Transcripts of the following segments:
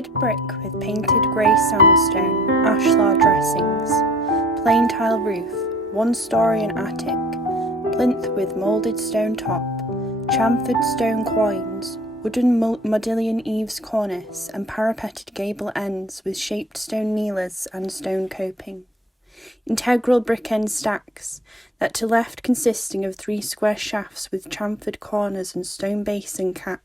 red brick with painted grey sandstone, ashlar dressings, plain tile roof, 1 storey and attic, plinth with moulded stone top, chamfered stone quoins, wooden modillion eaves cornice, and parapeted gable ends with shaped stone kneelers and stone coping. Integral brick end stacks, that to left consisting of 3 square shafts with chamfered corners and stone base and cap.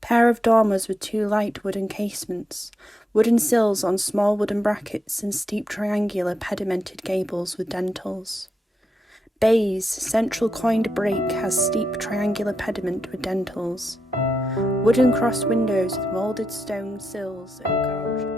Pair of dormers with 2 light wooden casements, wooden sills on small wooden brackets and steep triangular pedimented gables with dentils. Bays, central coined break has steep triangular pediment with dentils. Wooden crossed windows with moulded stone sills and gouged.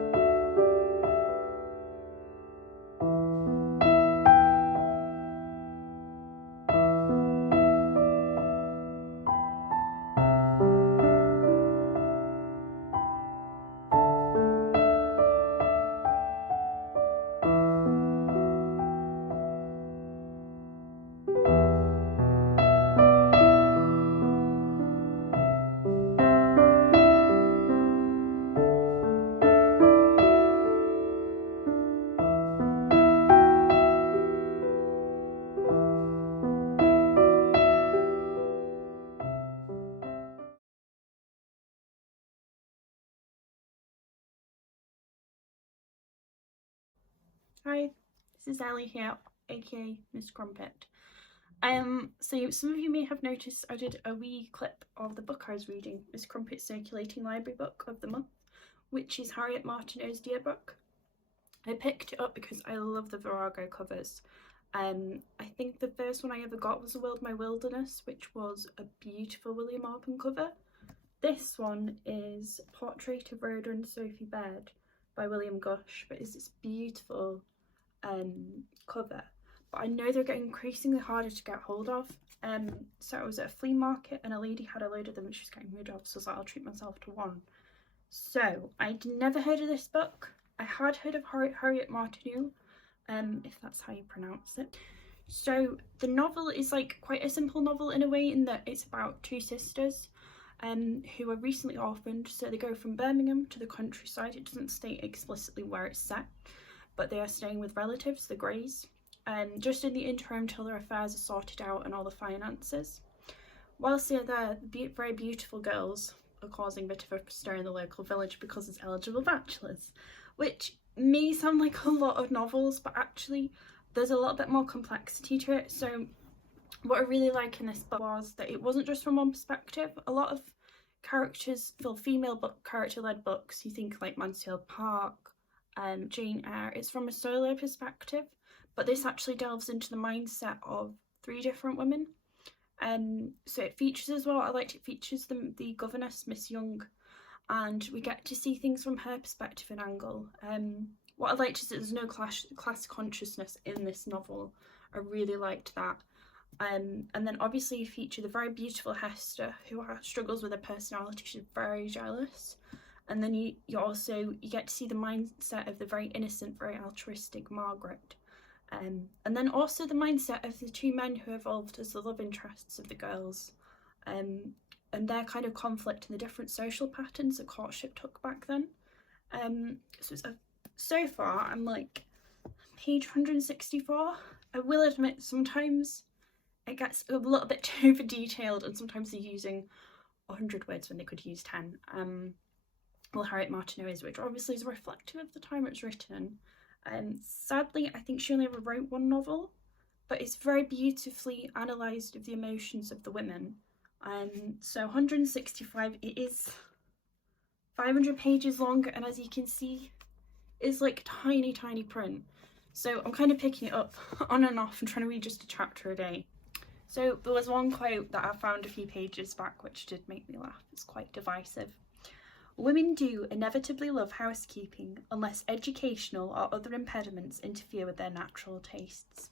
Hi, this is Ellie here, aka Miss Crumpet. So some of you may have noticed I did a wee clip of the book I was reading, Miss Crumpet's Circulating Library Book of the Month, which is Harriet Martineau's Dear Book. I picked it up because I love the Virago covers. I think the first one I ever got was A World My Wilderness, which was a beautiful William Orpen cover. This one is Portrait of Rhoda and Sophie Baird by William Gush, but it's this beautiful cover, but I know they're getting increasingly harder to get hold of. So I was at a flea market and a lady had a load of them that she was getting rid of, so I was like, I'll treat myself to one. So I'd never heard of this book. I had heard of Harriet Martineau, if that's how you pronounce it. So the novel is like quite a simple novel in a way, in that it's about 2 sisters who are recently orphaned. So they go from Birmingham to the countryside. It doesn't state explicitly where it's set, but they are staying with relatives, the Greys, just in the interim till their affairs are sorted out and all the finances. Whilst they're there, very beautiful girls are causing a bit of a stir in the local village because it's eligible bachelors, which may sound like a lot of novels, but actually there's a little bit more complexity to it. So what I really like in this book was that it wasn't just from one perspective. A lot of characters, female character-led books, you think like Mansfield Park, Jane Eyre, it's from a solo perspective, but this actually delves into the mindset of 3 different women. So it features as well, it features the governess, Miss Young, and we get to see things from her perspective and angle. What I liked is that there's no class consciousness in this novel. I really liked that. And then obviously you feature the very beautiful Hester, who struggles with her personality. She's very jealous. And then you get to see the mindset of the very innocent, very altruistic Margaret. And then also the mindset of the 2 men who evolved as the love interests of the girls. And their kind of conflict and the different social patterns that courtship took back then. So far I'm like page 164. I will admit sometimes it gets a little bit too over detailed, and sometimes they're using 100 words when they could use 10. Well, Harriet Martineau is, which obviously is reflective of the time it was written. Sadly, I think she only ever wrote 1 novel, but it's very beautifully analysed of the emotions of the women. So 165, it is 500 pages long, and as you can see, it's like tiny print. So I'm kind of picking it up on and off and trying to read just a chapter a day. So there was one quote that I found a few pages back which did make me laugh. It's quite divisive. Women do inevitably love housekeeping unless educational or other impediments interfere with their natural tastes.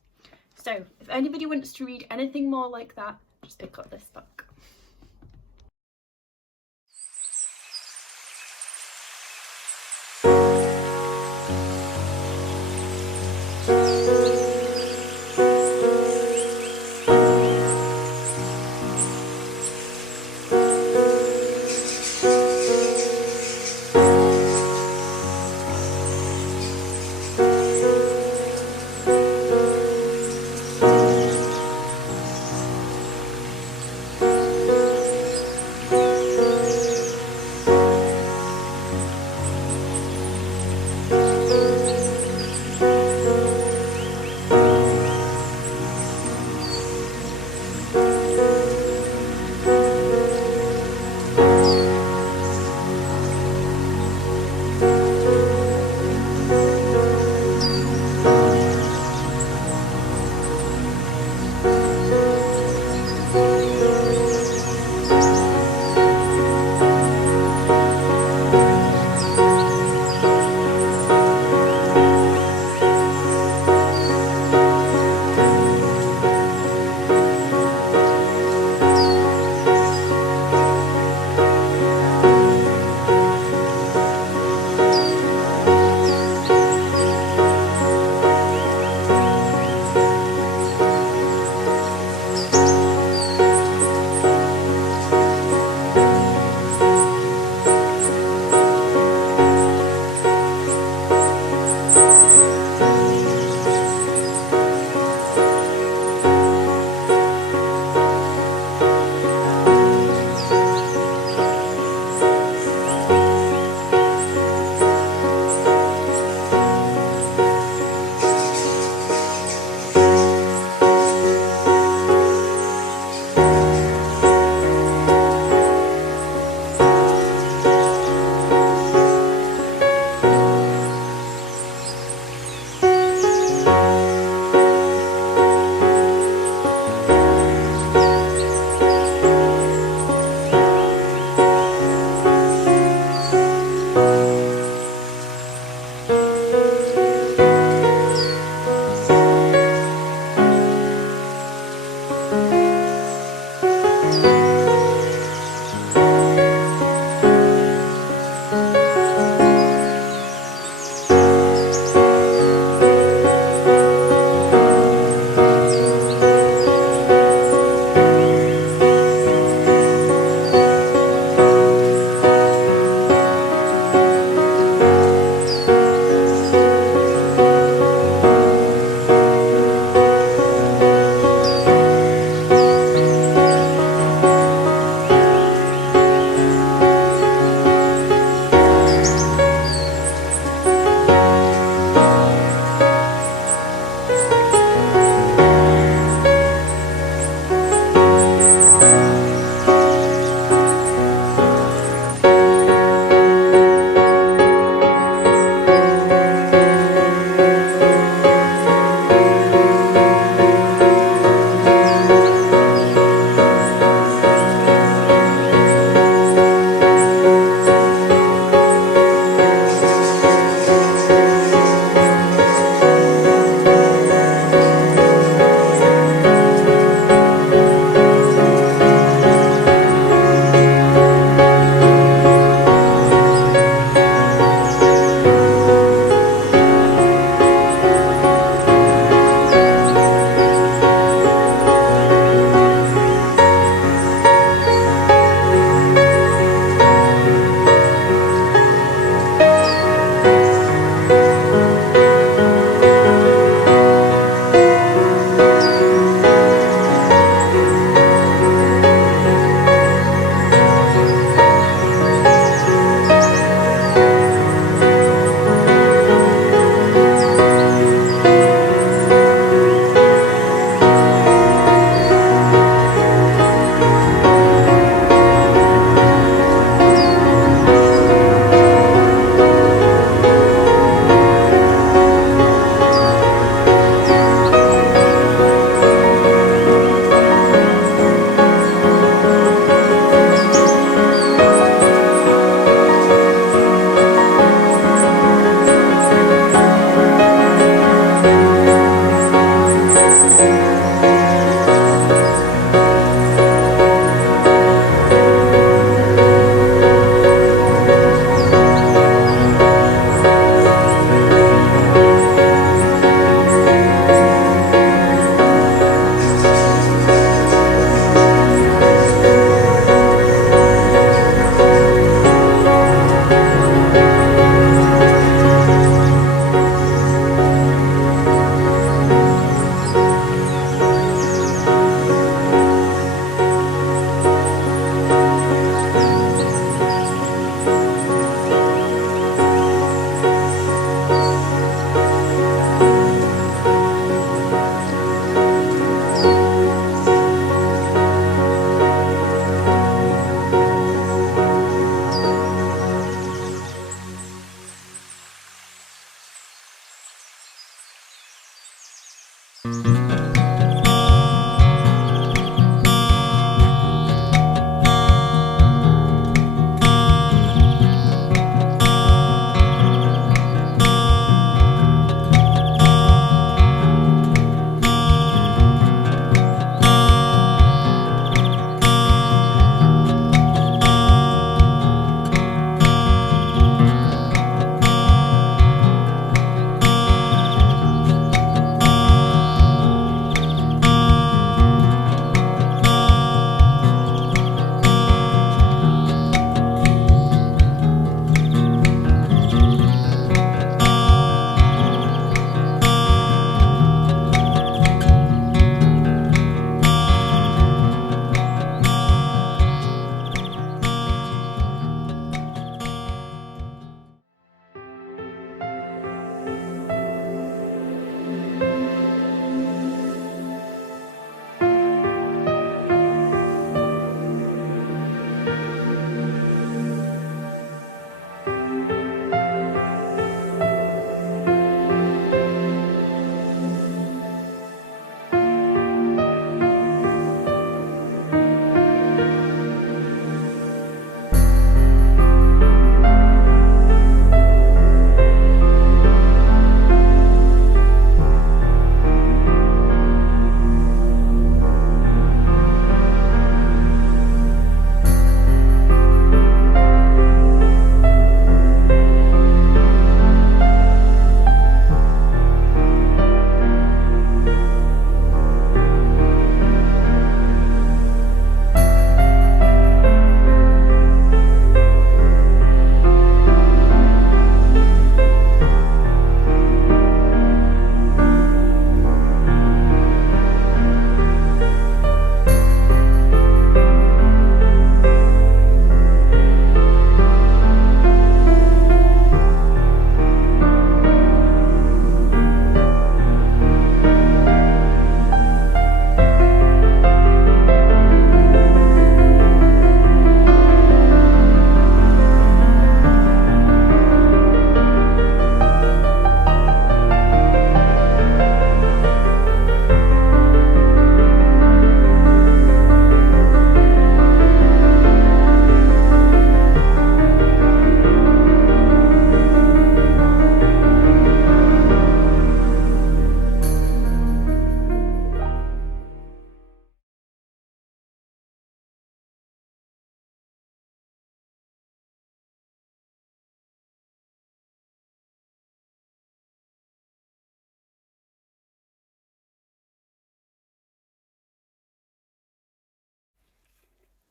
So if anybody wants to read anything more like that, just pick up this book.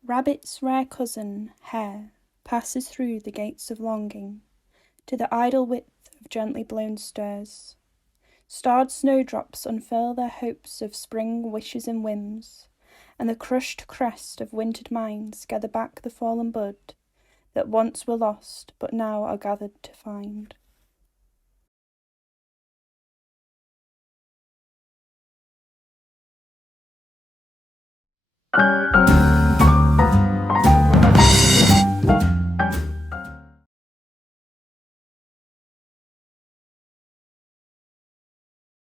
Rabbit's rare cousin, hare, passes through the gates of longing to the idle width of gently blown stairs. Starred snowdrops unfurl their hopes of spring wishes and whims, and the crushed crest of wintered minds gather back the fallen bud that once were lost but now are gathered to find.